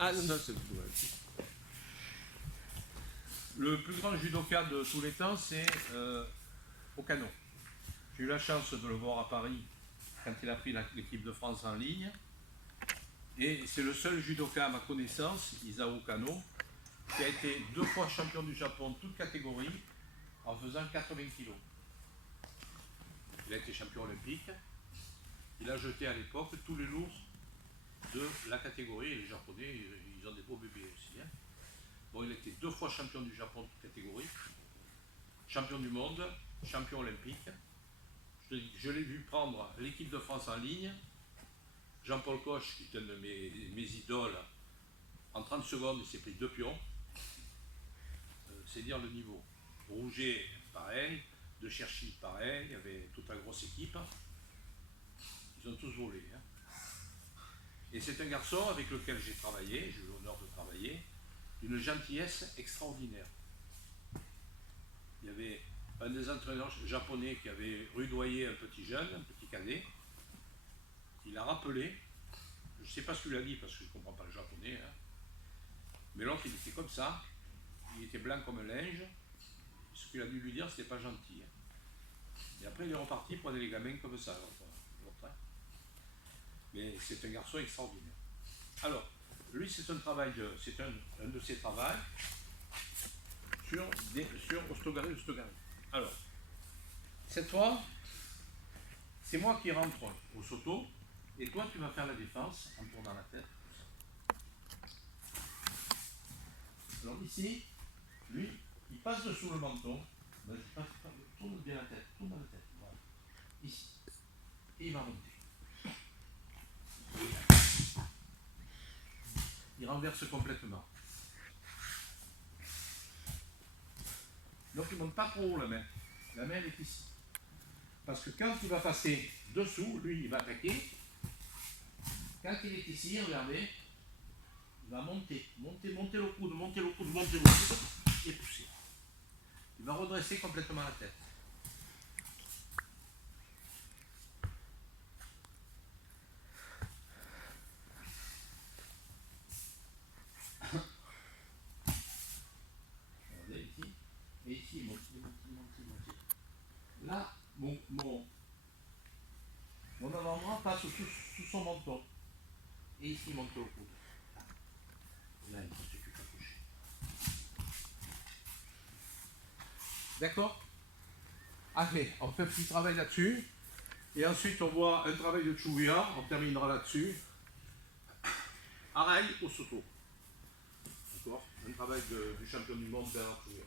Ah non, non, c'est tout. Le plus grand judoka de tous les temps, c'est Okano. J'ai eu la chance de le voir à Paris quand il a pris l'équipe de France en ligne. Et c'est le seul judoka à ma connaissance, Isao Okano, qui a été 2 fois champion du Japon, toute catégorie, en faisant 80 kilos. Il a été champion olympique. Il a jeté à l'époque tous les lourds de la catégorie. Et les Japonais, ils ont des beaux bébés aussi. Hein. Bon, il a été 2 fois champion du Japon, toute catégorie, champion du monde, champion olympique. Je l'ai vu prendre l'équipe de France en ligne. Jean-Paul Coche, qui est un de mes idoles, en 30 secondes, il s'est pris 2 pions. C'est dire le niveau. Rouget, pareil. De Cherchi, pareil. Il y avait toute la grosse équipe. Ils ont tous volé. Hein. Et c'est un garçon avec lequel j'ai travaillé, j'ai eu l'honneur de travailler, d'une gentillesse extraordinaire. Il y avait un des entraîneurs japonais qui avait rudoyé un petit jeune, un petit cadet. Il a rappelé, je ne sais pas ce qu'il a dit parce que je ne comprends pas le japonais, hein, mais l'autre il était comme ça, il était blanc comme un linge. Ce qu'il a dû lui dire, c'était pas gentil. Hein. Et après il est reparti pour aller les gamins comme ça. L'autre, hein. Mais c'est un garçon extraordinaire. Alors, lui c'est un travail c'est un de ses travaux sur Ostogari. Alors, cette fois, c'est moi qui rentre au Soto, et toi tu vas faire la défense en tournant la tête. Alors ici, lui, il passe dessous le menton. Ben, tourne bien la tête, tourne la tête. Voilà. Ici. Et il va monter. Il renverse complètement. Donc il ne monte pas trop haut la main. La main elle est ici. Parce que quand il va passer dessous, lui il va attaquer. Quand il est ici, regardez, il va monter le coude, et pousser. Il va redresser complètement la tête. Regardez ici. Et ici, il monte. Là, mon avant-bras passe sous son menton. Et ici, il monte le coude. Là, il ne se fait pas coucher. D'accord? Allez, on fait un petit travail là-dessus. Et ensuite, on voit un travail de Chouya. On terminera là-dessus. Arai au Soto. D'accord? Un travail du champion du monde Bernard Chouya.